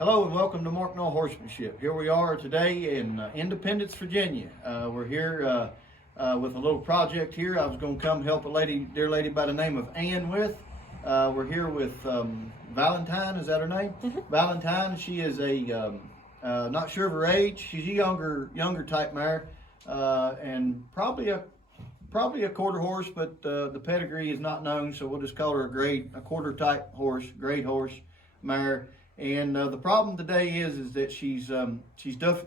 Hello and welcome to Mark No Horsemanship. Here we are today in Independence, Virginia. We're here with a little project here. I was going to come help a dear lady by the name of Ann with. We're here with Valentine. Is that her name? Mm-hmm. Valentine. She is not sure of her age. She's a younger type mare, and probably a quarter horse, but the pedigree is not known, so we'll just call her a quarter type horse, grade horse mare. And the problem today is that she's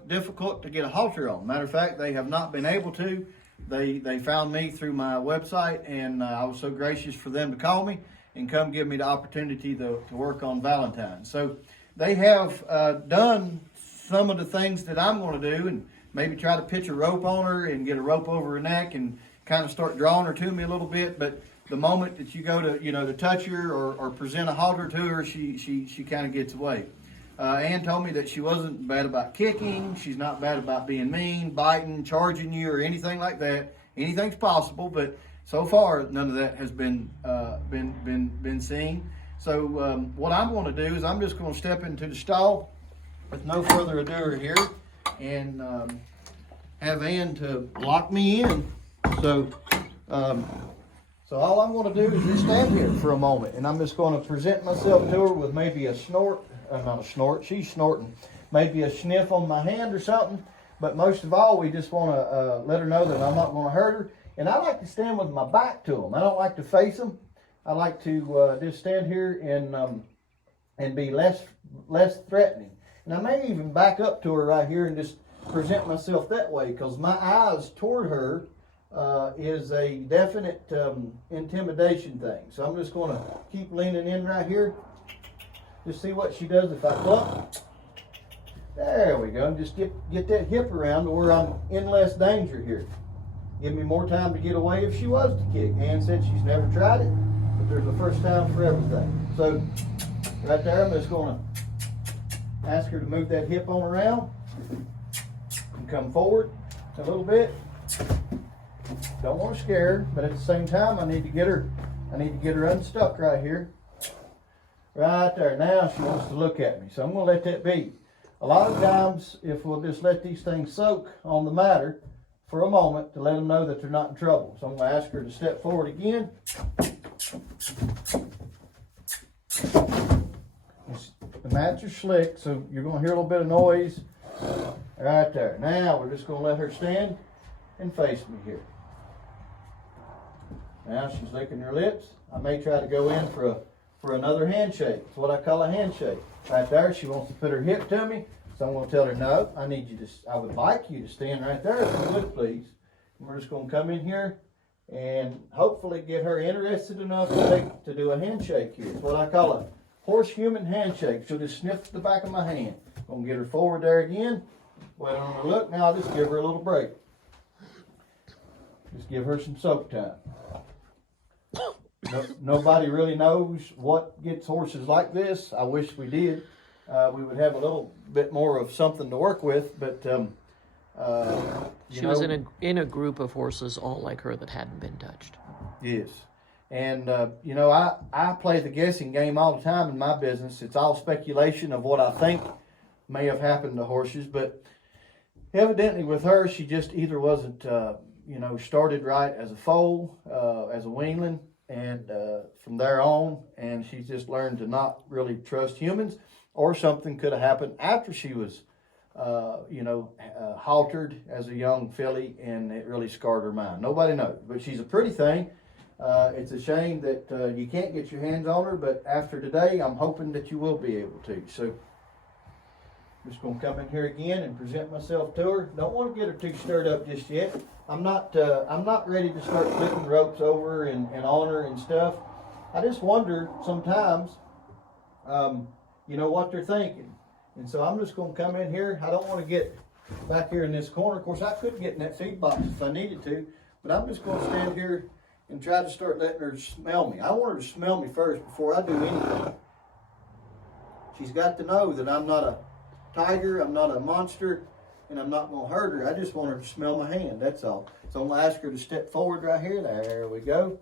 difficult to get a halter on. Matter of fact, they have not been able to. They found me through my website, and I was so gracious for them to call me and come give me the opportunity to work on Valentine. So they have done some of the things that I'm going to do, and maybe try to pitch a rope on her and get a rope over her neck and kind of start drawing her to me a little bit. But the moment that you go to touch her or present a halter to her, she kind of gets away. Ann told me that she wasn't bad about kicking. She's not bad about being mean, biting, charging you, or anything like that. Anything's possible, but so far none of that has been seen. So what I'm going to do is I'm just going to step into the stall with no further ado here and have Ann to lock me in. So all I'm going to do is just stand here for a moment, and I'm just going to present myself to her with maybe a snort, not a snort, she's snorting, maybe a sniff on my hand or something. But most of all, we just want to let her know that I'm not going to hurt her. And I like to stand with my back to them. I don't like to face them. I like to just stand here and be less threatening. And I may even back up to her right here and just present myself that way, because my eyes toward her is a definite intimidation thing. So I'm just going to keep leaning in right here. Just see what she does if I cluck. There we go. Just get that hip around to where I'm in less danger here. Give me more time to get away if she was to kick. Ann said she's never tried it, but there's a first time for everything. So right there, I'm just going to ask her to move that hip on around and come forward a little bit. Don't want to scare her, but at the same time, I need to get her unstuck right here. Right there. Now she wants to look at me, so I'm going to let that be. A lot of times, if we'll just let these things soak on the matter for a moment to let them know that they're not in trouble. So I'm going to ask her to step forward again. The mats are slick, so you're going to hear a little bit of noise. Right there. Now we're just going to let her stand and face me here. Now she's licking her lips. I may try to go in for another handshake. It's what I call a handshake. Right there, she wants to put her hip to me. So I'm going to tell her, no, I would like you to stand right there if you would, please. And we're just going to come in here and hopefully get her interested enough to do a handshake here. It's what I call a horse-human handshake. She'll just sniff the back of my hand. I'm going to get her forward there again. Wait on her look. Now I'll just give her a little break. Just give her some soak time. Nobody really knows what gets horses like this. I wish we did. We would have a little bit more of something to work with, but she was in a group of horses all like her that hadn't been touched. Yes. And I play the guessing game all the time in my business. It's all speculation of what I think may have happened to horses, but evidently with her, she just either wasn't started right as a foal, as a weanling, and from there on, and she's just learned to not really trust humans, or something could have happened after she was, haltered as a young filly, and it really scarred her mind. Nobody knows, but she's a pretty thing. It's a shame that you can't get your hands on her, but after today, I'm hoping that you will be able to. So I'm just going to come in here again and present myself to her. Don't want to get her too stirred up just yet. I'm not ready to start flipping ropes over and on her and stuff. I just wonder sometimes, what they're thinking. And so I'm just going to come in here. I don't want to get back here in this corner. Of course, I could get in that feed box if I needed to, but I'm just going to stand here and try to start letting her smell me. I want her to smell me first before I do anything. She's got to know that I'm not a tiger, I'm not a monster, and I'm not going to hurt her. I just want her to smell my hand, that's all. So I'm going to ask her to step forward right here. There we go.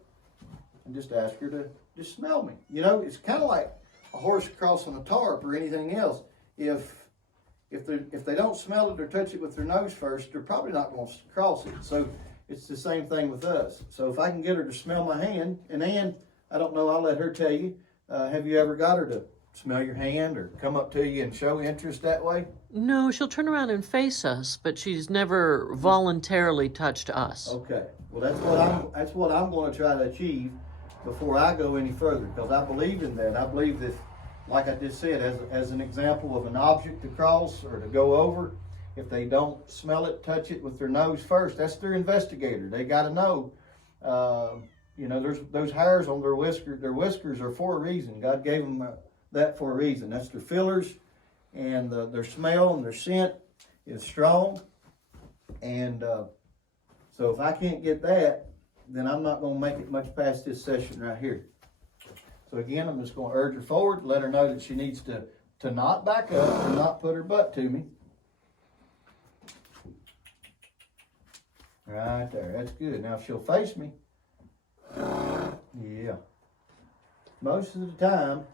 And just ask her to just smell me. It's kind of like a horse crossing a tarp or anything else. if they don't smell it or touch it with their nose first, they're probably not going to cross it. So it's the same thing with us. So if I can get her to smell my hand, and Ann, I don't know, I'll let her tell you, have you ever got her to smell your hand or come up to you and show interest that way? No, she'll turn around and face us, but she's never voluntarily touched us. Okay. Well, that's what I'm going to try to achieve before I go any further, because I believe in that. I believe that, like I just said, as an example of an object to cross or to go over, if they don't smell it, touch it with their nose first, that's their investigator. They got to know. There's those hairs on their whiskers. Their whiskers are for a reason. God gave them that for a reason. That's their fillers, and their smell and their scent is strong. And so if I can't get that, then I'm not going to make it much past this session right here. So again, I'm just going to urge her forward, let her know that she needs to not back up and not put her butt to me. Right there, that's good. Now if she'll face me, yeah. Most of the time,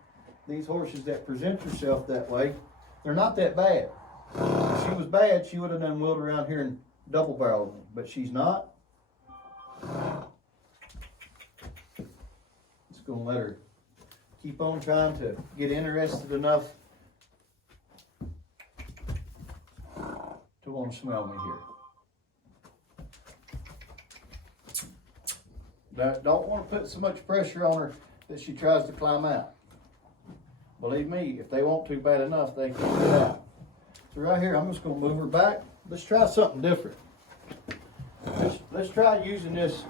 these horses that present herself that way, they're not that bad. If she was bad, she would have done wheeled around here and double barreled them, but she's not. Just gonna let her keep on trying to get interested enough to want to smell me here. Don't want to put so much pressure on her that she tries to climb out. Believe me, if they want to bad enough, they can get out. So right here, I'm just going to move her back. Let's try something different. Let's try using this.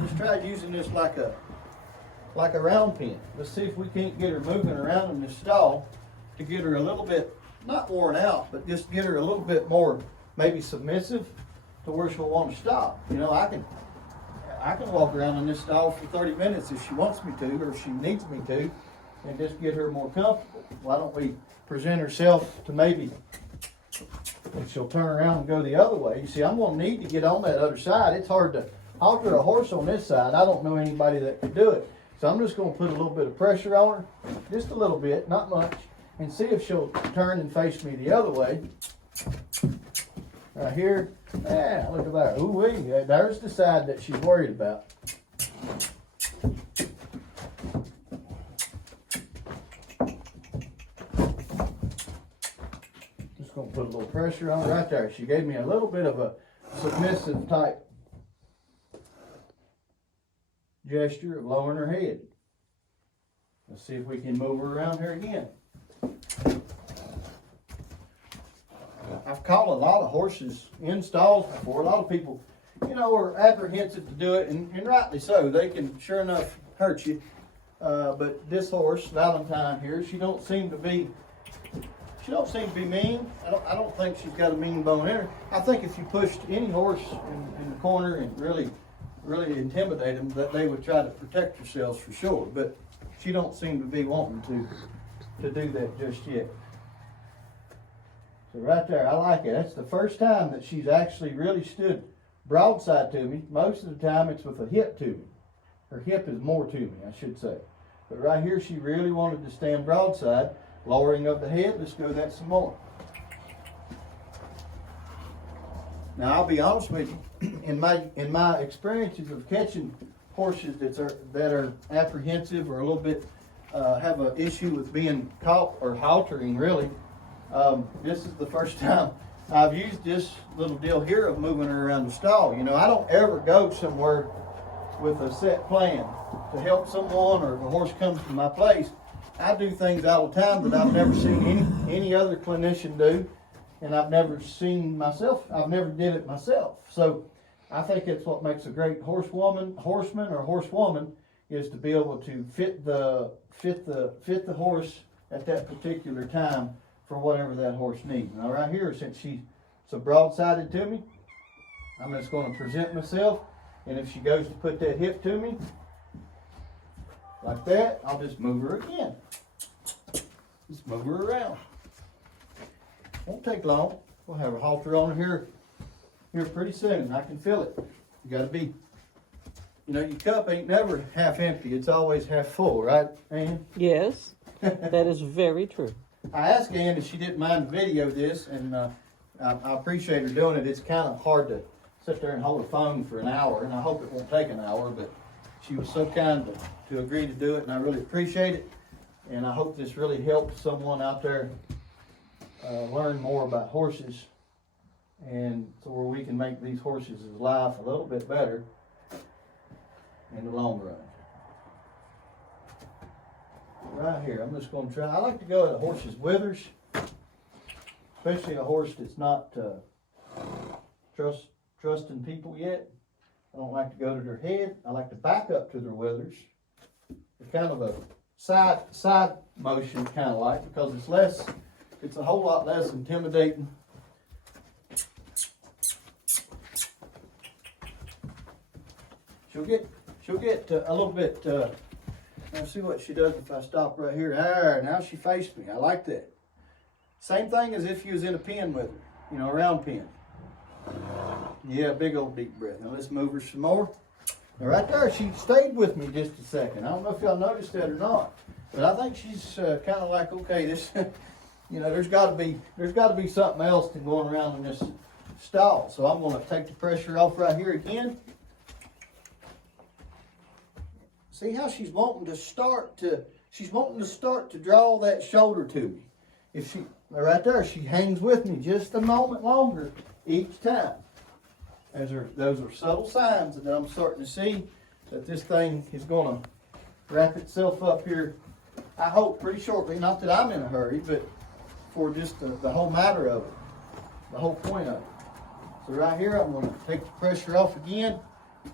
Let's try using this like a round pin. Let's see if we can't get her moving around in this stall to get her a little bit, not worn out, but just get her a little bit more maybe submissive to where she'll want to stop. You know, I can walk around in this stall for 30 minutes if she wants me to, or if she needs me to, and just get her more comfortable. Why don't we present herself to maybe, and she'll turn around and go the other way. You see, I'm going to need to get on that other side. It's hard to halter a horse on this side. I don't know anybody that could do it. So I'm just going to put a little bit of pressure on her, just a little bit, not much, and see if she'll turn and face me the other way. Right here. Yeah, look at that. Ooh-wee. There's the side that she's worried about. Just going to put a little pressure on her right there. She gave me a little bit of a submissive type gesture of lowering her head. Let's see if we can move her around here again. I've caught a lot of horses in stalls before. A lot of people, are apprehensive to do it, and rightly so. They can, sure enough, hurt you. But this horse, Valentine here, she don't seem to be mean. I don't think she's got a mean bone in her. I think if you pushed any horse in the corner and really intimidate them, that they would try to protect themselves for sure. But she don't seem to be wanting to do that just yet. So right there, I like it. That's the first time that she's actually really stood broadside to me. Most of the time it's with a hip to me. Her hip is more to me, I should say. But right here, she really wanted to stand broadside. Lowering of the head, let's go that some more. Now, I'll be honest with you. In my experiences of catching horses that are apprehensive or a little bit have an issue with being caught or haltering, really, this is the first time I've used this little deal here of moving her around the stall. I don't ever go somewhere with a set plan to help someone, or if a horse comes to my place. I do things all the time that I've never seen any other clinician do, and I've never seen myself. I've never did it myself. So I think it's what makes a great horseman or horsewoman, is to be able to fit the horse at that particular time for whatever that horse needs. Now right here, since she's so broadsided to me, I'm just going to present myself, and if she goes to put that hip to me, like that, I'll just move her again. Just move her around. Won't take long. We'll have a halter on her here pretty soon. I can feel it. You gotta be, your cup ain't never half empty. It's always half full, right, Ann? Yes, that is very true. I asked Ann if she didn't mind video this, and I appreciate her doing it. It's kind of hard to sit there and hold a phone for an hour, and I hope it won't take an hour, but she was so kind to agree to do it, and I really appreciate it. And I hope this really helps someone out there learn more about horses, and so where we can make these horses' life a little bit better in the long run. Right here, I'm just going to try. I like to go at a horse's withers, especially a horse that's not trusting people yet. I don't like to go to their head. I like to back up to their withers. It's kind of a side motion, kind of like, because it's a whole lot less intimidating. She'll get a little bit. Let's see what she does if I stop right here. There, now she faced me. I like that. Same thing as if you was in a pen with her, a round pen. Yeah, big old deep breath. Now let's move her some more. Now right there, she stayed with me just a second. I don't know if y'all noticed that or not, but I think she's kind of like, okay, this, there's got to be something else than going around in this stall. So I'm going to take the pressure off right here again. See how she's wanting to start to draw that shoulder to me. If she, right there, she hangs with me just a moment longer each time. Those are subtle signs that I'm starting to see that this thing is going to wrap itself up here, I hope, pretty shortly. Not that I'm in a hurry, but for just the whole matter of it, the whole point of it. So right here, I'm going to take the pressure off again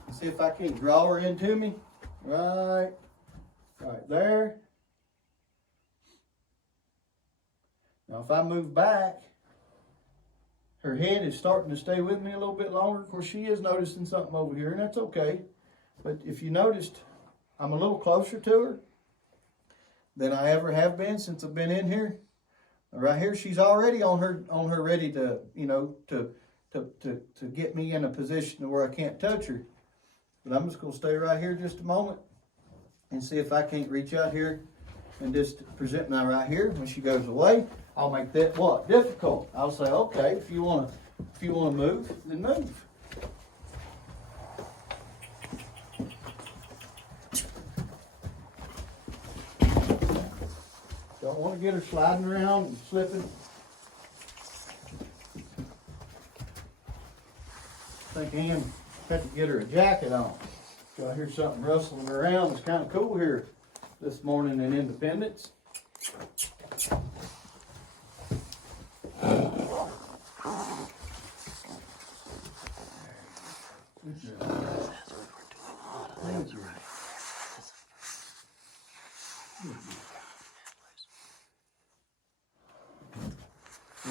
and see if I can draw her into me. Right there. Now if I move back, her head is starting to stay with me a little bit longer. Of course, she is noticing something over here, and that's okay. But if you noticed, I'm a little closer to her than I ever have been since I've been in here. Right here, she's already on her ready to, to get me in a position to where I can't touch her. But I'm just going to stay right here just a moment and see if I can't reach out here and just present my right here. When she goes away, I'll make that what? Difficult. I'll say, okay, if you want to move, then move. Don't want to get her sliding around and slipping. I think Ann had to get her a jacket on. So I hear something rustling around. It's kind of cool here this morning in Independence.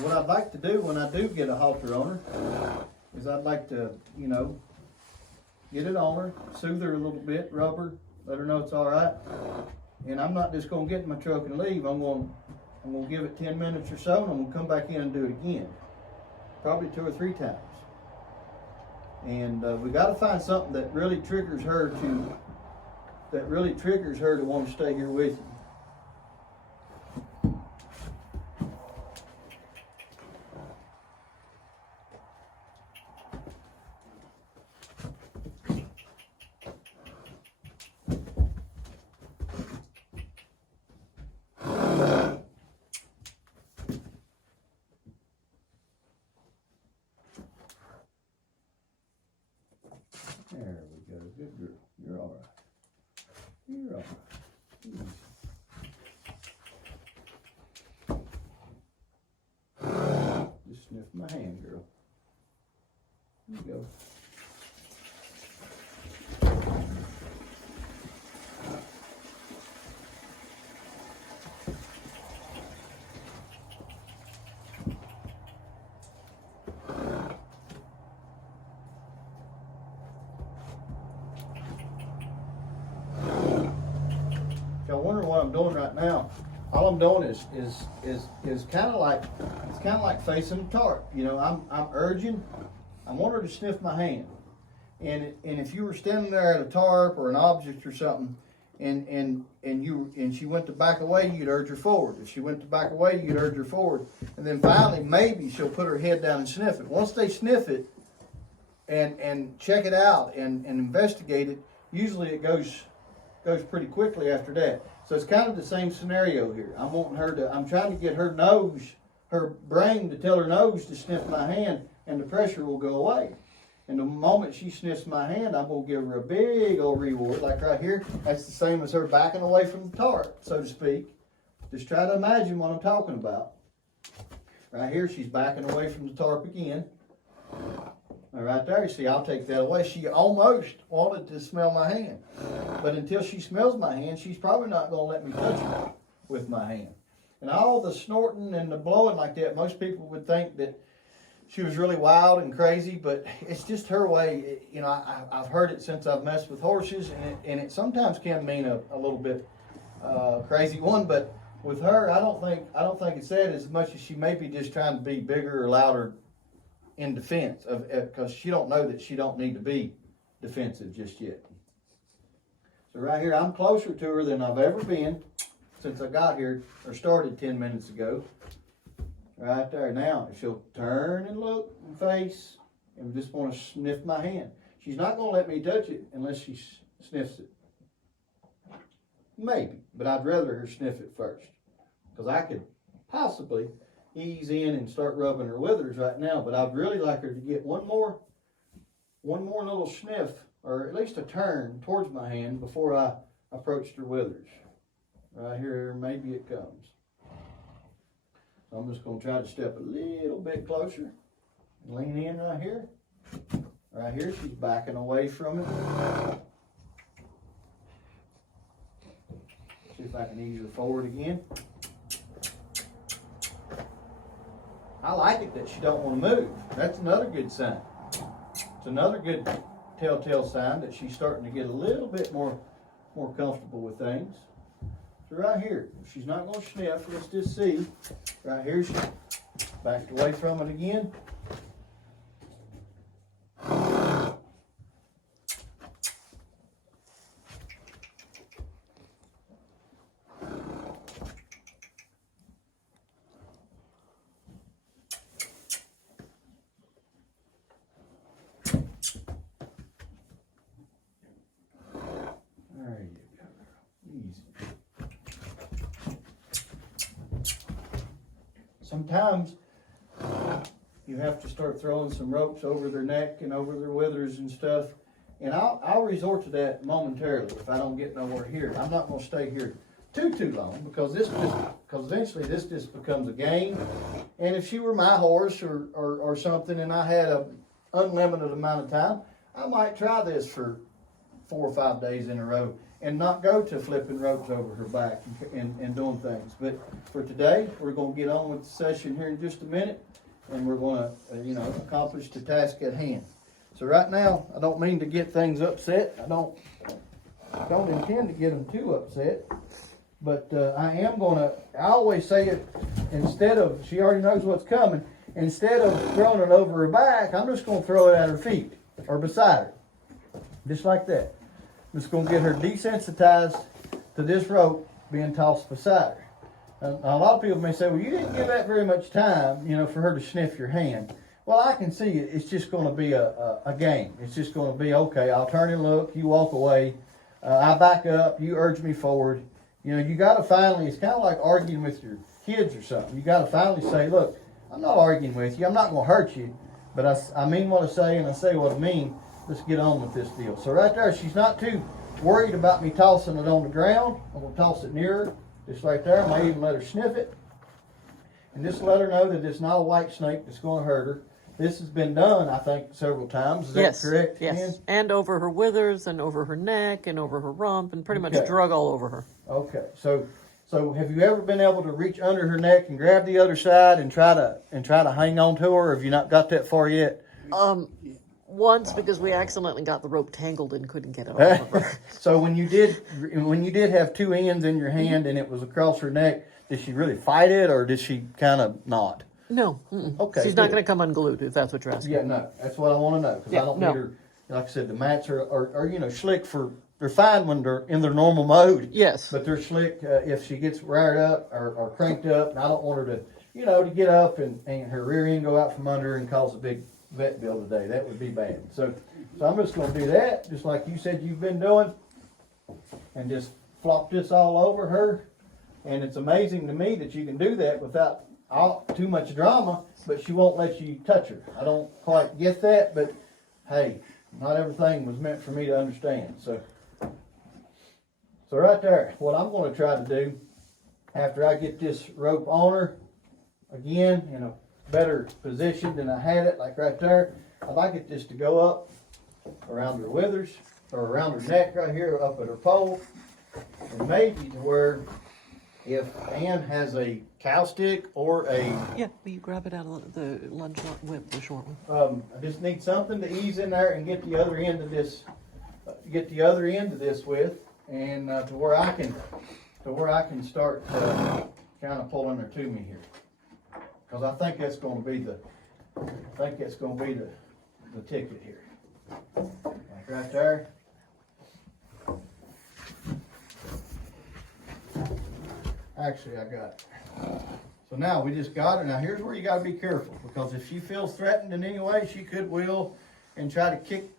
What I'd like to do when I do get a halter on her is I'd like to, get it on her, soothe her a little bit, rub her, let her know it's all right. And I'm not just going to get in my truck and leave. I'm going to give it 10 minutes or so, and I'm going to come back in and do it again, probably 2 or 3 times. And we got to find something that really triggers her to want to stay here with you. There we go. Good girl. You're all right. You're all right. Just sniff my hand, girl. There you go. Y'all wonder what I'm doing right now. All I'm doing is kind of like facing a tarp. I'm urging. I want her to sniff my hand. And if you were standing there at a tarp or an object or something, and she went to back away, you'd urge her forward. If she went to back away, you'd urge her forward. And then finally, maybe she'll put her head down and sniff it. Once they sniff it and check it out and investigate it, usually it goes pretty quickly after that. So it's kind of the same scenario here. I'm trying to get her brain to tell her nose to sniff my hand, and the pressure will go away. And the moment she sniffs my hand, I'm going to give her a big old reward, like right here. That's the same as her backing away from the tarp, so to speak. Just try to imagine what I'm talking about. Right here, she's backing away from the tarp again. And right there, you see, I'll take that away. She almost wanted to smell my hand. But until she smells my hand, she's probably not going to let me touch her with my hand. And all the snorting and the blowing like that, most people would think that she was really wild and crazy, but it's just her way. You know, I've heard it since I've messed with horses, and it sometimes can mean a little bit crazy one. But with her, I don't think it's that as much as she may be just trying to be bigger or louder in defense because she don't know that she don't need to be defensive just yet. So right here, I'm closer to her than I've ever been since I got here or started 10 minutes ago. Right there. Now, she'll turn and look and face and just want to sniff my hand. She's not going to let me touch it unless she sniffs it. Maybe, but I'd rather her sniff it first. Because I could possibly ease in and start rubbing her withers right now, but I'd really like her to get one more little sniff, or at least a turn towards my hand before I approached her withers. Right here, maybe it comes. So I'm just going to try to step a little bit closer. Lean in right here. Right here, she's backing away from it. See if I can ease her forward again. I like it that she don't want to move. That's another good sign. It's another good telltale sign that she's starting to get a little bit more comfortable with things. So right here, if she's not going to sniff, let's just see. Right here, she backed away from it again. There you go. Easy. Sometimes you have to start throwing some ropes over their neck and over their withers and stuff. And I'll resort to that momentarily if I don't get nowhere here. I'm not going to stay here too long because eventually this just becomes a game. And if she were my horse or something and I had an unlimited amount of time, I might try this for 4 or 5 days in a row and not go to flipping ropes over her back and doing things. But for today, we're going to get on with the session here in just a minute, and we're going to, accomplish the task at hand. So right now, I don't mean to get things upset. I don't intend to get them too upset, but I always say it, instead of, she already knows what's coming, instead of throwing it over her back, I'm just going to throw it at her feet or beside her, just like that. I'm just going to get her desensitized to this rope being tossed beside her. A lot of people may say, well, you didn't give that very much time, for her to sniff your hand. Well, I can see it. It's just going to be a game. It's just going to be, okay, I'll turn and look, you walk away, I back up, you urge me forward. You got to finally, it's kind of like arguing with your kids or something. You got to finally say, look, I'm not arguing with you. I'm not going to hurt you, but I mean what I say and I say what I mean. Let's get on with this deal. So right there, she's not too worried about me tossing it on the ground. I'm going to toss it near her, just right there. I may even let her sniff it. And just let her know that it's not a white snake that's going to hurt her. This has been done, I think, several times. Is that correct? Yes, Ken? and over her withers and over her neck and over her rump and pretty much drug all over her. Okay, so have you ever been able to reach under her neck and grab the other side and try to hang on to her, or have you not got that far yet? Once, because we accidentally got the rope tangled and couldn't get it off of her. So when you did have two ends in your hand and it was across her neck, did she really fight it, or did she kind of not? No. Okay. She's not going to come unglued, if that's what you're asking. Yeah, no. That's what I want to know, because I don't need her. Like I said, the mats are slick for they're fine when they're in their normal mode. Yes. But they're slick if she gets wired up or cranked up, and I don't want her to, to get up and her rear end go out from under her and cause a big vet bill today. That would be bad. So I'm just going to do that, just like you said you've been doing, and just flop this all over her. And it's amazing to me that you can do that without too much drama, but she won't let you touch her. I don't quite get that, but hey, not everything was meant for me to understand. So right there, what I'm going to try to do after I get this rope on her, again, in a better position than I had it, like right there, I'd like it just to go up around her withers, or around her neck right here, up at her pole, and maybe to where if Ann has a cow stick or a... Yeah, will you grab it out of the lunch whip, the short one? I just need something to ease in there and get the other end of this, with, and to where I can start kind of pulling her to me here, because I think that's going to be the ticket here, like right there. Actually, I got it. So now we just got her. Now here's where you got to be careful, because if she feels threatened in any way, she could will and try to kick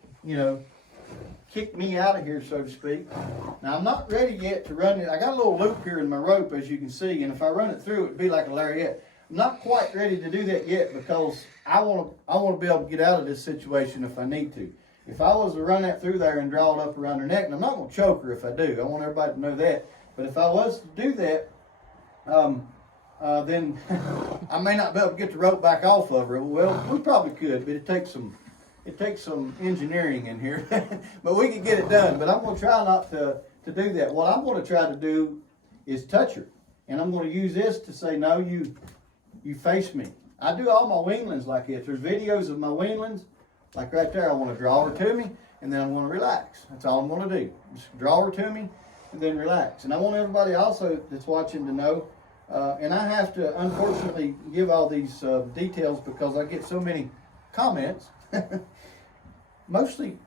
me out of here, so to speak. Now I'm not ready yet to run it. I got a little loop here in my rope, as you can see, and if I run it through, it'd be like a lariat. I'm not quite ready to do that yet, because I want to be able to get out of this situation if I need to. If I was to run that through there and draw it up around her neck, and I'm not going to choke her if I do. I want everybody to know that. But if I was to do that, then I may not be able to get the rope back off of her. Well, we probably could, but it takes some engineering in here. But we can get it done. But I'm going to try not to do that. What I'm going to try to do is touch her, and I'm going to use this to say, no, you face me. I do all my weanlings like this. There's videos of my weanlings, like right there. I want to draw her to me, and then I'm going to relax. That's all I'm going to do. Just draw her to me, and then relax. And I want everybody also that's watching to know, and I have to unfortunately give all these details because I get so many comments, mostly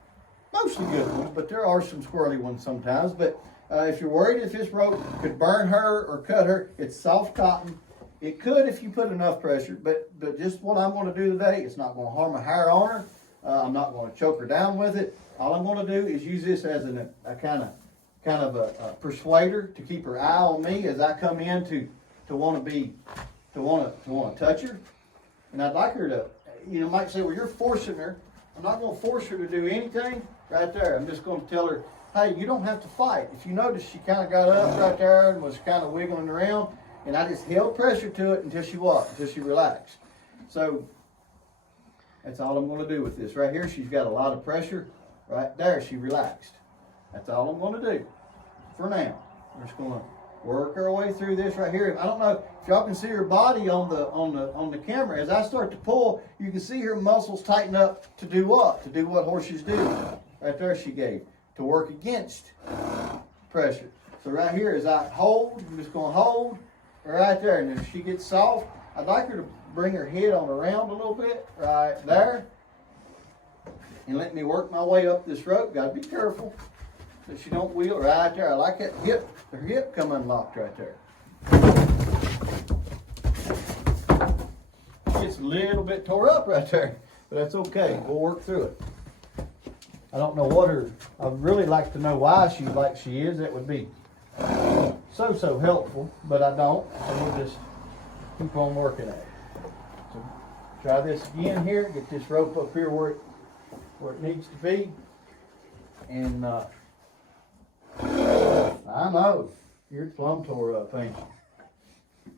good ones, but there are some squirrely ones sometimes. But if you're worried if this rope could burn her or cut her, it's soft cotton. It could if you put enough pressure, but just what I'm going to do today, it's not going to harm a hair on her. I'm not going to choke her down with it. All I'm going to do is use this as a kind of a persuader to keep her eye on me as I come in to want to touch her. And I'd like her to, might say, well, you're forcing her. I'm not going to force her to do anything right there. I'm just going to tell her, hey, you don't have to fight. If you notice, she kind of got up right there and was kind of wiggling around, and I just held pressure to it until she relaxed. So that's all I'm going to do with this. Right here, she's got a lot of pressure. Right there, she relaxed. That's all I'm going to do for now. We're just going to work our way through this right here. I don't know if y'all can see her body on the camera. As I start to pull, you can see her muscles tighten up to do what? To do what horses do. Right there she gave. To work against pressure. So right here, as I hold, I'm just going to hold right there. And if she gets soft, I'd like her to bring her head on around a little bit right there. And let me work my way up this rope. Got to be careful so she don't wheel right there. I like that hip, her hip come unlocked right there. It's a little bit tore up right there, but that's okay. We'll work through it. I don't know I'd really like to know why she's like she is. That would be so helpful, but I don't. So we'll just keep on working at it. So try this again here. Get this rope up here where it needs to be. And I know you're plumb tore up, ain't you?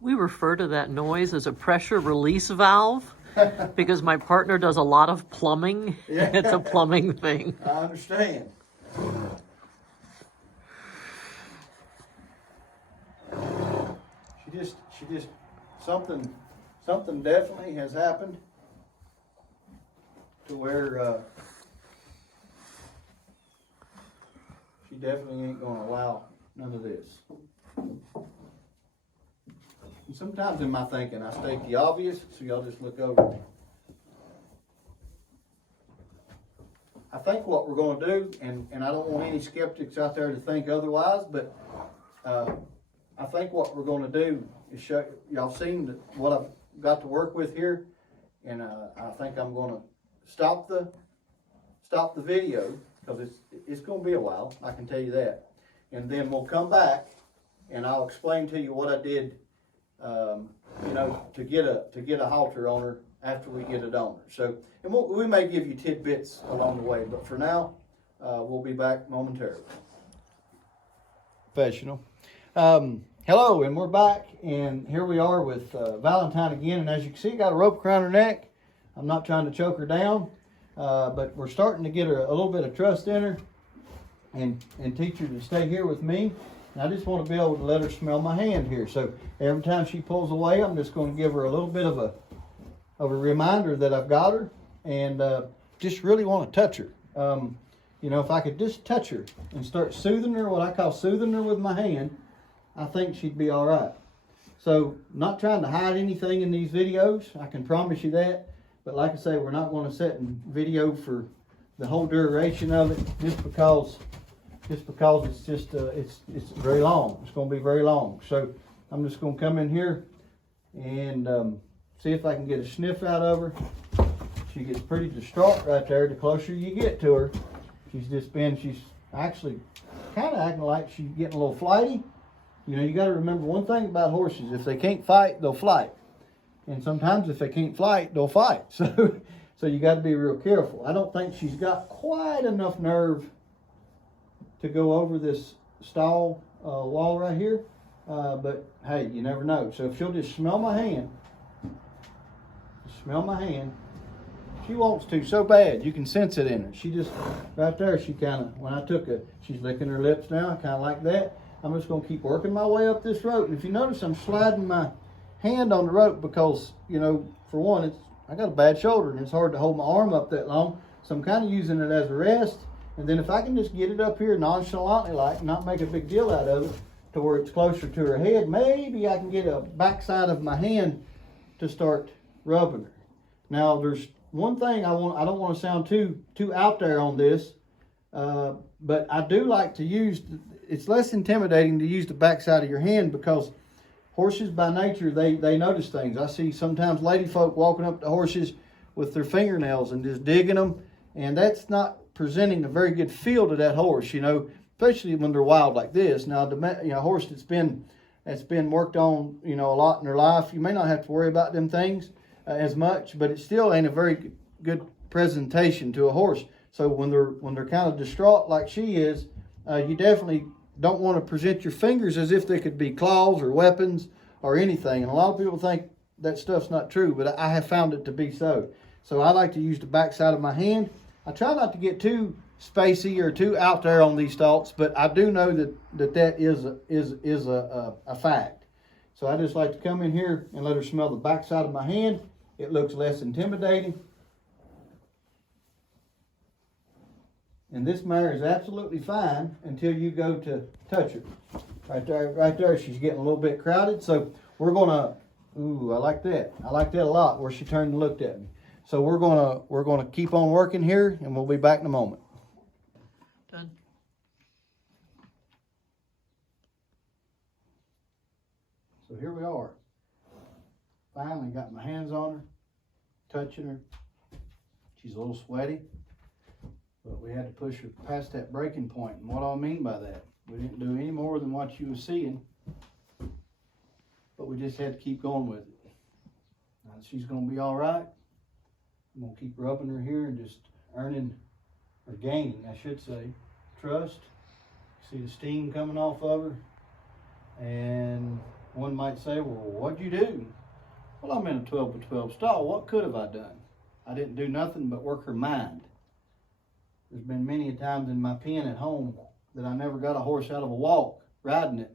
We refer to that noise as a pressure release valve because my partner does a lot of plumbing. Yeah. It's a plumbing thing. I understand. She just something definitely has happened to where she definitely ain't gonna allow none of this. And sometimes in my thinking, I state the obvious, so y'all just look over me. I think what we're going to do, and I don't want any skeptics out there to think otherwise, but I think what we're going to do is show y'all seen what I've got to work with here, and I think I'm going to stop the video because it's going to be a while. I can tell you that, and then we'll come back and I'll explain to you what I did, you know, to get a halter on her after we get it on her. So, and we may give you tidbits along the way, but for now, we'll be back momentarily. Professional. Hello, and we're back, and here we are with Valentine again, and as you can see, got a rope around her neck. I'm not trying to choke her down, but we're starting to get her a little bit of trust in her and teach her to stay here with me. And I just want to be able to let her smell my hand here. So every time she pulls away, I'm just going to give her a little bit of a reminder that I've got her, and just really want to touch her. You know, if I could just touch her and start soothing her, what I call soothing her with my hand, I think she'd be all right. So, not trying to hide anything in these videos, I can promise you that. But like I say, we're not going to sit in video for the whole duration of it, just because it's just it's very long. It's going to be very long. So I'm just going to come in here and see if I can get a sniff out of her. She gets pretty distraught right there. The closer you get to her, she's actually kind of acting like she's getting a little flighty. You know, you got to remember one thing about horses: if they can't fight, they'll flight, and sometimes if they can't fight, they'll fight. So you got to be real careful. I don't think she's got quite enough nerve to go over this stall wall right here, but hey, you never know. So if she'll just smell my hand, she wants to so bad. You can sense it in her. She just, right there, she kind of, when I took it, she's licking her lips now, kind of like that. I'm just going to keep working my way up this rope. And if you notice, I'm sliding my hand on the rope because, you know, for one, I got a bad shoulder and it's hard to hold my arm up that long. So I'm kind of using it as a rest. And then if I can just get it up here nonchalantly like, not make a big deal out of it to where it's closer to her head, maybe I can get a backside of my hand to start rubbing her. Now, there's one thing I don't want to sound too out there on this, but I do like to use, it's less intimidating to use the backside of your hand because horses by nature, they notice things. I see sometimes lady folk walking up to horses with their fingernails and just digging them, and that's not presenting a very good feel to that horse, you know, especially when they're wild like this. Now, you know, a horse that's been worked on, you know, a lot in their life, you may not have to worry about them things as much, but it still ain't a very good presentation to a horse. So when they're kind of distraught like she is, you definitely don't want to present your fingers as if they could be claws or weapons or anything. And a lot of people think that stuff's not true, but I have found it to be so. So I like to use the backside of my hand. I try not to get too spacey or too out there on these thoughts, but I do know that is a fact. So I just like to come in here and let her smell the backside of my hand. It looks less intimidating. And this mare is absolutely fine until you go to touch her. Right there, she's getting a little bit crowded. So we're gonna, ooh, I like that. I like that a lot where she turned and looked at me. So we're gonna keep on working here, and we'll be back in a moment. Done. So here we are. Finally got my hands on her, touching her. She's a little sweaty, but we had to push her past that breaking point. And what do I mean by that? We didn't do any more than what you were seeing, but we just had to keep going with it. Now she's gonna be all right. I'm gonna keep rubbing her here and just earning, or gaining, I should say, trust. See the steam coming off of her. And one might say, well, what'd you do? Well, I'm in a 12x12 stall. What could have I done? I didn't do nothing but work her mind. There's been many times in my pen at home that I never got a horse out of a walk riding it,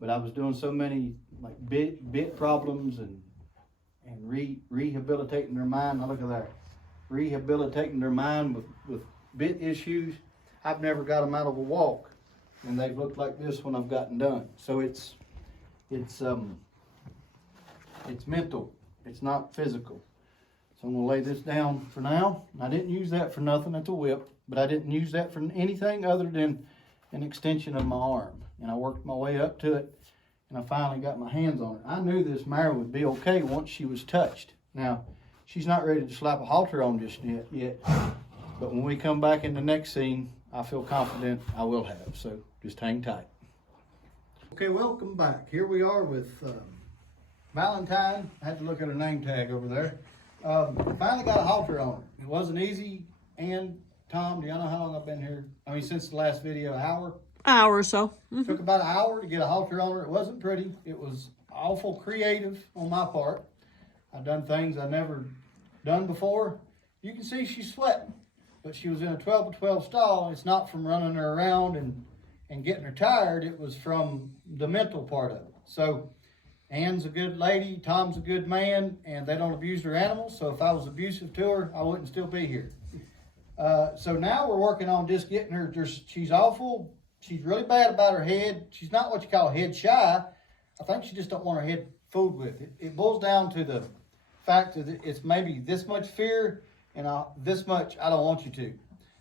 but I was doing so many like bit problems and rehabilitating their mind. Now look at that, rehabilitating their mind with bit issues. I've never got them out of a walk, and they've looked like this when I've gotten done. So it's mental. It's not physical. So I'm gonna lay this down for now. I didn't use that for nothing at the whip, but I didn't use that for anything other than an extension of my arm. And I worked my way up to it, and I finally got my hands on it. I knew this mare would be okay once she was touched. Now, she's not ready to slap a halter on just yet, but when we come back in the next scene, I feel confident I will have. So just hang tight. Okay, welcome back. Here we are with Valentine. I had to look at her name tag over there. Finally got a halter on her. It wasn't easy. And Tom, do y'all know how long I've been here? I mean, since the last video, an hour? Hour or so. Took about an hour to get a halter on her. It wasn't pretty. It was awful creative on my part. I've done things I've never done before. You can see she's sweating, but she was in a 12-to-12 stall. It's not from running her around and getting her tired. It was from the mental part of it. So Ann's a good lady, Tom's a good man, and they don't abuse their animals. So if I was abusive to her, I wouldn't still be here. So now we're working on just getting her, she's awful. She's really bad about her head. She's not what you call head shy. I think she just don't want her head fooled with. It boils down to the fact that it's maybe this much fear and this much I don't want you to.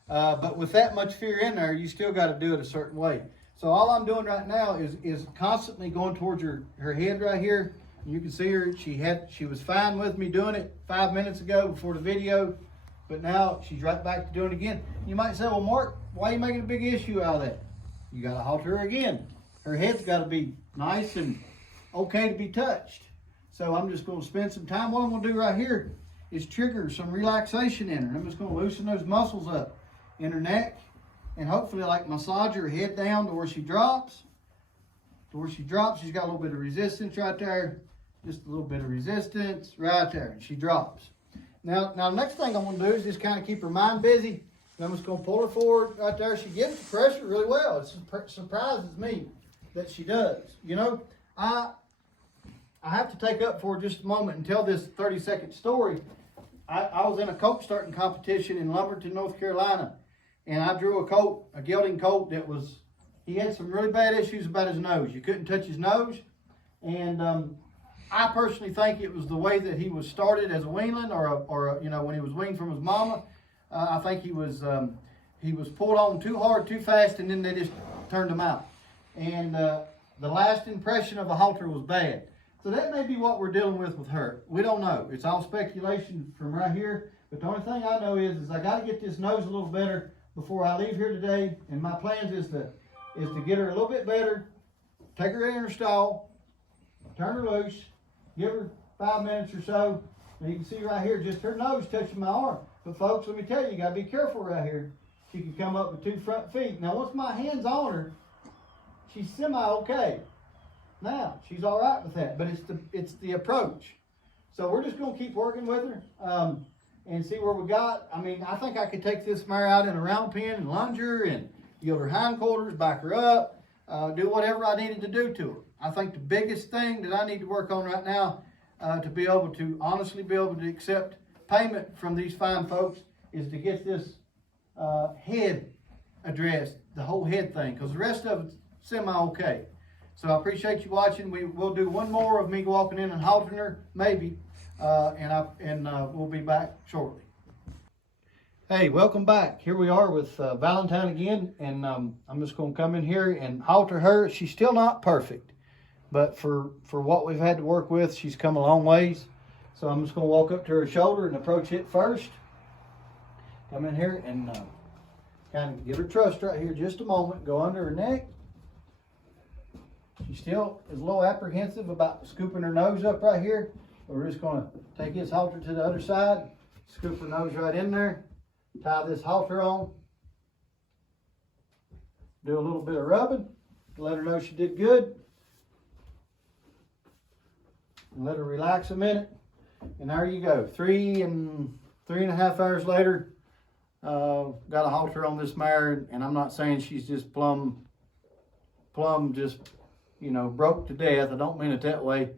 But with that much fear in there, you still got to do it a certain way. So all I'm doing right now is constantly going towards her head right here. You can see her. She was fine with me doing it 5 minutes ago before the video, but now she's right back to doing it again. You might say, well, Mark, why are you making a big issue out of that? You got to halter her again. Her head's got to be nice and okay to be touched. So I'm just going to spend some time. What I'm going to do right here is trigger some relaxation in her. I'm just going to loosen those muscles up in her neck and hopefully like massage her head down to where she drops. To where she drops, she's got a little bit of resistance right there. Just a little bit of resistance right there, and she drops. Now the next thing I'm going to do is just kind of keep her mind busy. And I'm just going to pull her forward right there. She gets the pressure really well. It surprises me that she does. You know, I have to take up for just a moment and tell this 30-second story. I was in a colt starting competition in Lumberton, North Carolina, and I drew a colt, a gelding colt that he had some really bad issues about his nose. You couldn't touch his nose, and I personally think it was the way that he was started as a weanling, or you know, when he was weaned from his mama. I think he was pulled on too hard, too fast, and then they just turned him out. And the last impression of a halter was bad. So that may be what we're dealing with her. We don't know. It's all speculation from right here. But the only thing I know is I got to get this nose a little better before I leave here today. And my plans is to get her a little bit better, take her in her stall, turn her loose, give her 5 minutes or so. And you can see right here, just her nose touching my arm. But folks, let me tell you, you got to be careful right here. She can come up with 2 front feet. Now, once my hand's on her, she's semi-okay. Now, she's all right with that, but it's the approach. So we're just going to keep working with her and see where we got. I mean, I think I could take this mare out in a round pen and lunge her and yield her hindquarters, back her up, do whatever I needed to do to her. I think the biggest thing that I need to work on right now to be able to honestly be able to accept payment from these fine folks is to get this head addressed, the whole head thing, because the rest of it's semi-okay. So I appreciate you watching. We'll do one more of me walking in and haltering her, maybe, and we'll be back shortly. Hey, welcome back. Here we are with Valentine again, and I'm just going to come in here and halter her. She's still not perfect, but for what we've had to work with, she's come a long ways. So I'm just going to walk up to her shoulder and approach it first. Come in here and kind of give her trust right here just a moment. Go under her neck. She still is a little apprehensive about scooping her nose up right here. We're just going to take this halter to the other side, scoop her nose right in there, tie this halter on, do a little bit of rubbing, let her know she did good, and let her relax a minute. And there you go. 3.5 hours later, got a halter on this mare, and I'm not saying she's just plumb just, you know, broke to death. I don't mean it that way,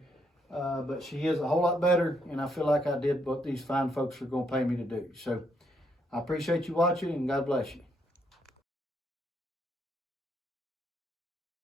but she is a whole lot better, and I feel like I did what these fine folks are going to pay me to do. So I appreciate you watching, and God bless you.